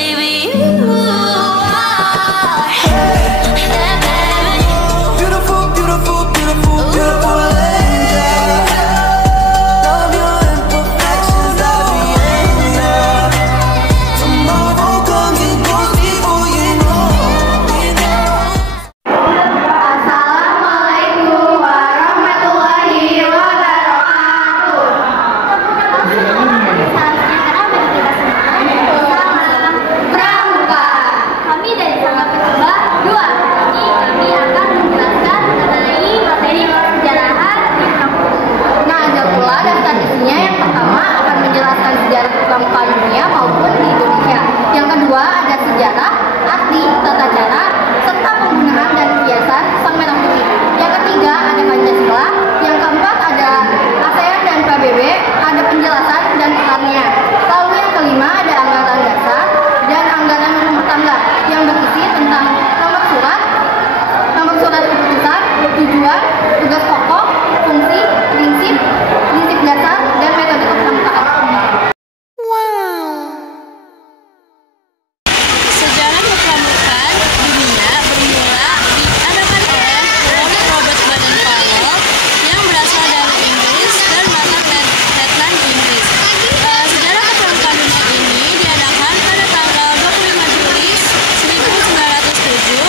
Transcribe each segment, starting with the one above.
baby, you are. And baby, beautiful, beautiful, beautiful, beautiful angel. Love your imperfections, every angel. Tomorrow comes and goes before you know. Assalamualaikum warahmatullahi wabarakatuh. Pramuka. Kami dari Sangga Percoba 2. Kami akan menjelaskan mengenai materi persejarahan di Pramuka. Nah, ada pula daftar isinya. Yang pertama akan menjelaskan sejarah pramuka dunia maupun di Indonesia. Yang kedua ada sejarah, arti, tata cara, serta penggunaan dan kiasan sang merah putih. Yang ketiga ada Pancasila. Yang keempat ada ASEAN dan PBB, ada penjelasan dan perannya. Lalu yang kelima ada anggaran dasar dan anggaran rumah tangga yang berisi tentang nomor surat keputusan, tujuan, tugas pokok, fungsi, prinsip dasar, dan metode kepramukaan. Sejarah kepramukaan dunia bermula diadakan oleh Robert Baden-Powell yang berasal dari Inggris dan Margaret Letland Inggris. Sejarah kepramukaan dunia ini diadakan pada tanggal 25 Juli 1907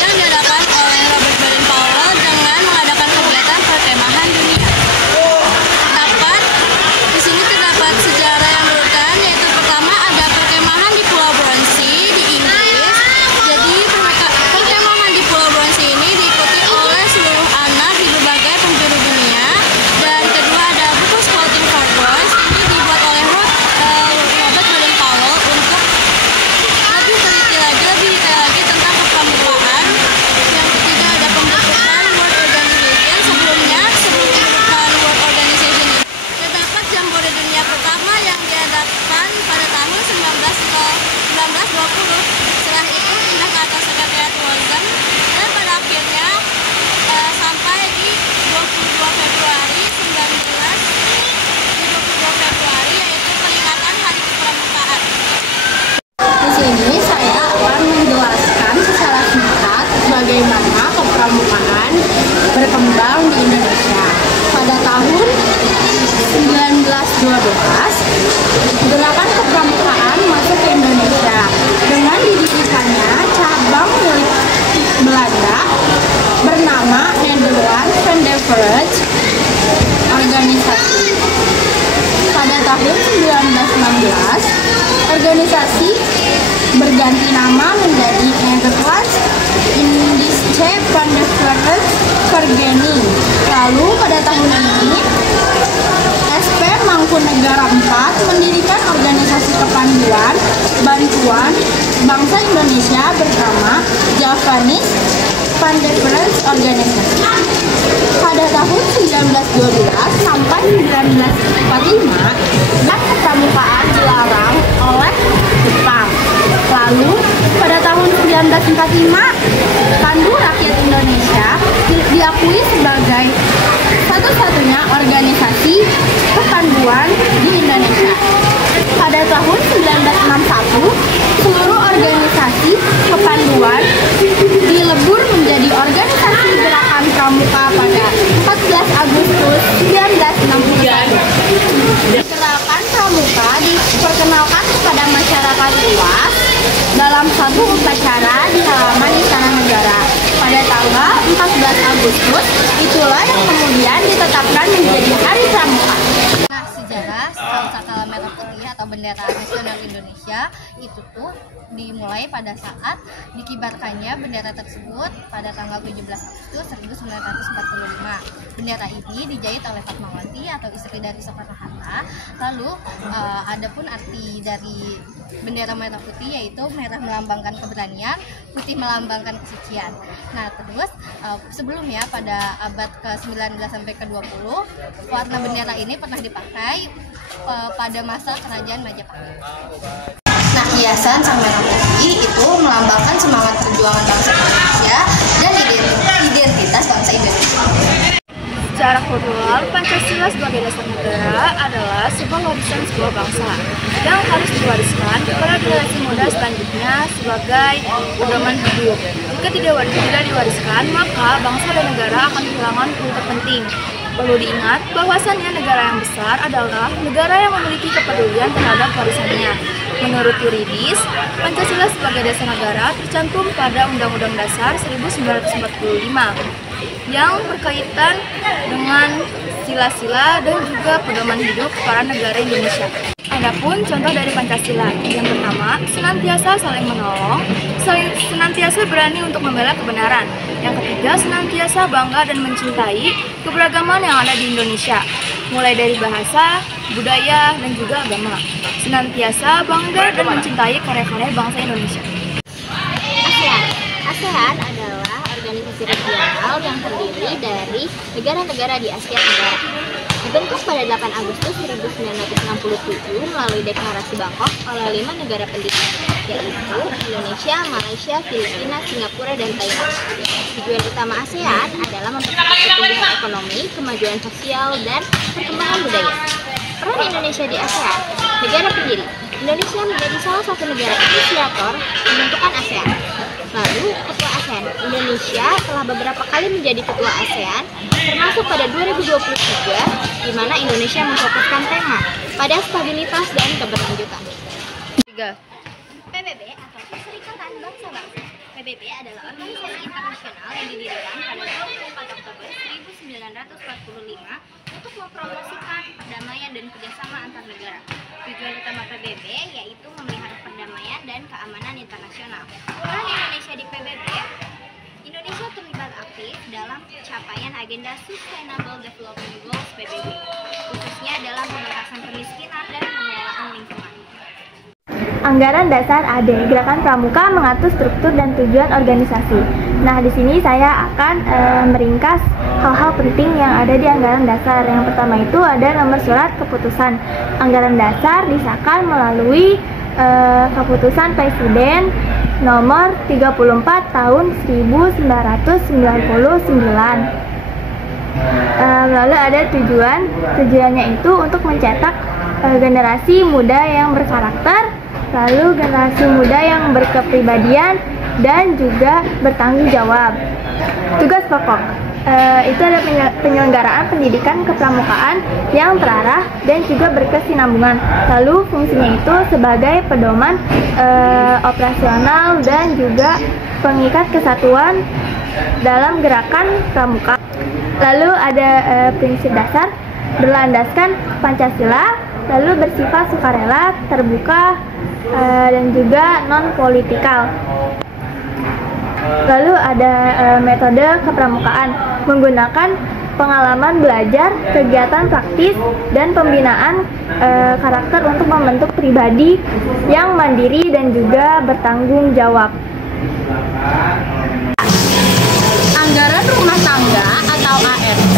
yang diadakan oleh Robert Baden-Powell dengan mengadakan kegiatan perkemahan dunia. Di sini terdapat sejarah yang berurutan, yaitu pertama ada perkemahan di Pulau Bronsey di Inggris. Jadi perkemahan di Pulau Bronsey ini diikuti oleh seluruh anak di berbagai penjuru dunia. Dan kedua ada buku Scouting for Boys, ini dibuat oleh Robert Baden-Powell untuk lebih detail lagi tentang kepramukaan. Yang ketiga ada pembentukan World Organization. Sebelum pembentukan World Organization ini terdapat Jambore Dunia pertama yang diadakan pada tahun 1920. Setelah itu pindah ke atas Sekretariat Wazan dan pada akhirnya sampai di 22 Februari yaitu peringatan Hari Kepramukaan. Di sini saya akan menjelaskan secara singkat bagaimana kepramukaan berkembang di Indonesia. Pada tahun 1912, gerakan kepramukaan masuk ke Indonesia dengan didirikannya cabang milik Belanda bernama Nederland Vanderverenigde Organisasi. Pada tahun 1916, organisasi berganti nama menjadi Nederlands Indische Vanderverenigde Vereniging. Lalu pada tahun ini, SP Mangkunegara IV mendirikan organisasi kepanduan bantuan bangsa Indonesia bernama Javanese Vanderverenigde Organisasi. Pada tahun 1912 sampai 1945, kepramukaan dilarang oleh Jepang. Lalu pada tahun 1945, Pandu Rakyat Indonesia diakui sebagai satu-satunya organisasi kepanduan di Indonesia. Pada tahun 1961, seluruh organisasi kepanduan dilebur menjadi organisasi gerakan pramuka pada 14 Agustus 1961. Gerakan pramuka diperkenalkan kepada masyarakat luas dalam satu upacara di halaman Istana Negara pada tanggal 14 Agustus. Itulah yang kemudian ditetapkan menjadi Hari Pramuka. Nah, sejarah Sangkakala Merah Putih atau bendera nasional Indonesia itu tuh dimulai pada saat dikibarkannya bendera tersebut pada tanggal 17 Agustus 1945. Bendera ini dijahit oleh Fatmawati atau istri dari Soekarno-Hatta. Lalu adapun arti dari bendera merah putih yaitu merah melambangkan keberanian, putih melambangkan kesucian. Nah, terus sebelumnya pada abad ke-19 sampai ke-20, warna bendera ini pernah dipakai pada masa kerajaan Majapahit. Nah, hiasan sang merah putih itu melambangkan semangat perjuangan bangsa Indonesia dan identitas bangsa Indonesia. Secara kultural, Pancasila sebagai dasar negara adalah sebuah warisan sebuah bangsa yang harus diwariskan kepada generasi muda selanjutnya sebagai pedoman hidup. Jika tidak diwariskan, maka bangsa dan negara akan kehilangan clue terpenting. Perlu diingat bahwasannya negara yang besar adalah negara yang memiliki kepedulian terhadap warisannya. Menurut yuridis, Pancasila sebagai dasar negara tercantum pada Undang-Undang Dasar 1945 yang berkaitan dengan sila-sila dan juga pedoman hidup para negara Indonesia. Adapun contoh dari Pancasila, yang pertama, senantiasa saling menolong, senantiasa berani untuk membela kebenaran. Yang ketiga, senantiasa bangga dan mencintai keberagaman yang ada di Indonesia, mulai dari bahasa, budaya, dan juga agama. Senantiasa bangga dan mencintai karya-karya bangsa Indonesia. ASEAN. ASEAN adalah organisasi regional yang terdiri dari negara-negara di Asia Tenggara. Dibentuk pada 8 Agustus 1967 melalui Deklarasi Bangkok oleh 5 negara pendiri, yaitu Indonesia, Malaysia, Filipina, Singapura, dan Thailand. Tujuan utama ASEAN adalah mempercepat pertumbuhan ekonomi, kemajuan sosial, dan perkembangan budaya. Peran Indonesia di ASEAN. Negara pendiri. Indonesia menjadi salah satu negara inisiator pembentukan ASEAN. Lalu, Ketua ASEAN. Indonesia telah beberapa kali menjadi Ketua ASEAN, termasuk pada 2023, di mana Indonesia memfokuskan tema pada stabilitas dan keberlanjutan. 3. PBB atau Perserikatan Bangsa-Bangsa. PBB adalah organisasi internasional yang didirikan pada 24 Oktober 1945 untuk mempromosikan perdamaian dan kerjasama antar negara. Tujuan utama PBB yaitu memelihara perdamaian dan keamanan internasional. Peran Indonesia di PBB. Indonesia terlibat aktif dalam pencapaian agenda Sustainable Development Goals PBB, khususnya dalam pementasan kemiskinan dan pengelolaan lingkungan. Anggaran Dasar AD, Gerakan Pramuka mengatur struktur dan tujuan organisasi. Nah, di sini saya akan meringkas hal-hal penting yang ada di Anggaran Dasar. Yang pertama itu ada nomor surat keputusan. Anggaran Dasar disahkan melalui keputusan Presiden nomor 34 tahun 1999. Lalu ada tujuannya itu untuk mencetak generasi muda yang berkarakter, lalu generasi muda yang berkepribadian dan juga bertanggung jawab. Tugas pokok itu ada penyelenggaraan pendidikan kepramukaan yang terarah dan juga berkesinambungan. Lalu fungsinya itu sebagai pedoman operasional dan juga pengikat kesatuan dalam gerakan pramuka. Lalu ada prinsip dasar berlandaskan Pancasila, lalu bersifat sukarela, terbuka, dan juga non-politikal. Lalu ada metode kepramukaan menggunakan pengalaman belajar, kegiatan praktis, dan pembinaan karakter untuk membentuk pribadi yang mandiri dan juga bertanggung jawab. Anggaran rumah tangga atau ART,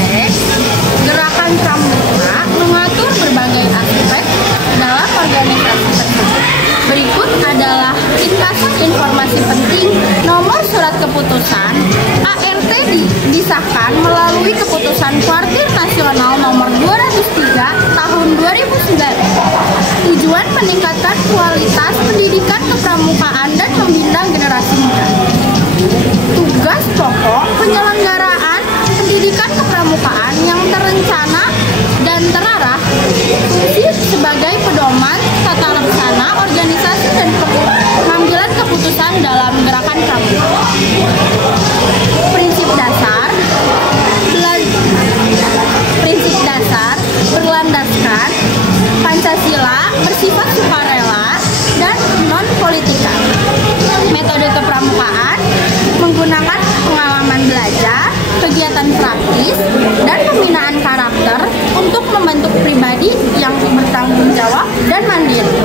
Gerakan Pramuka mengatur berbagai aspek dalam organisasi tersebut. Berikut adalah ringkasan informasi penting. Nomor surat keputusan ART disahkan melalui keputusan Kuartir Nasional nomor 203 tahun 2009. Tujuan meningkatkan kualitas pendidikan kepramukaan dan membina generasi muda. Tugas pokok penyelenggaraan pendidikan kepramukaan yang terencana dan terarah, fungsi sebagai pedoman tata laksana organisasi dan pengambilan keputusan dalam gerakan pramuka. Prinsip dasar berlandaskan Pancasila, bersifat sukarela dan non-politikal. Metode kepramukaan menggunakan pengalaman belajar, kegiatan praktis, dan pembinaan karakter untuk membentuk pribadi yang bertanggung jawab dan mandiri.